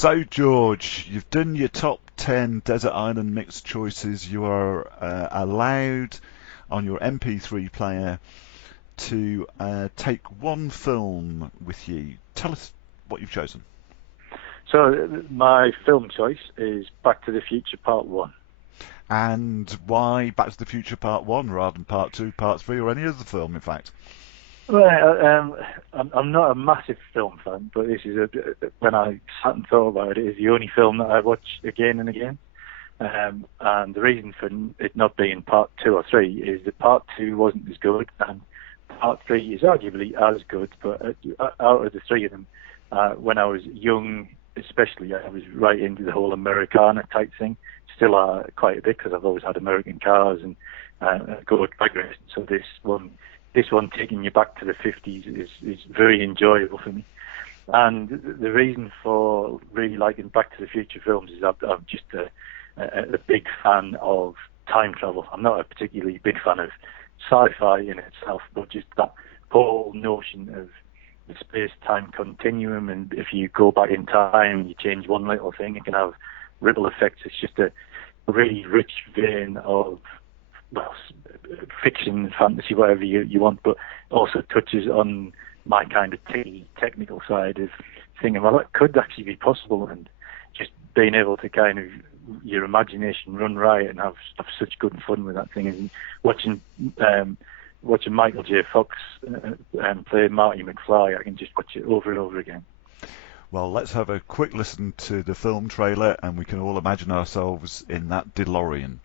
So, George, you've done your top 10 Desert Island Mix choices. You are allowed on your MP3 player to take one film with you. Tell us what you've chosen. So my film choice is Back to the Future Part 1. And why Back to the Future Part 1 rather than Part 2, Part 3, or any other film, in fact? Well, I'm not a massive film fan, but this is when I sat and thought about it, it's the only film that I watch again and again. And the reason for it not being Part 2 or 3 is that Part 2 wasn't as good, and Part 3 is arguably as good, but out of the three of them, when I was young, especially, I was right into the whole Americana type thing. Still are quite a bit because I've always had American cars and go drag racing. So this one taking you back to the 50s is very enjoyable for me. And the reason for really liking Back to the Future films is I'm just a big fan of time travel. I'm not a particularly big fan of sci-fi in itself, but just that whole notion of the space-time continuum, and if you go back in time, you change one little thing, it can have ripple effects. It's just a really rich vein of, well, fiction, fantasy, whatever you want, but also touches on my kind of technical side of thinking, well, that could actually be possible, and just being able to kind of your imagination run riot and have such good fun with that thing, and watching Michael J. Fox play Marty McFly, I can just watch it over and over again. Well, let's have a quick listen to the film trailer and we can all imagine ourselves in that DeLorean.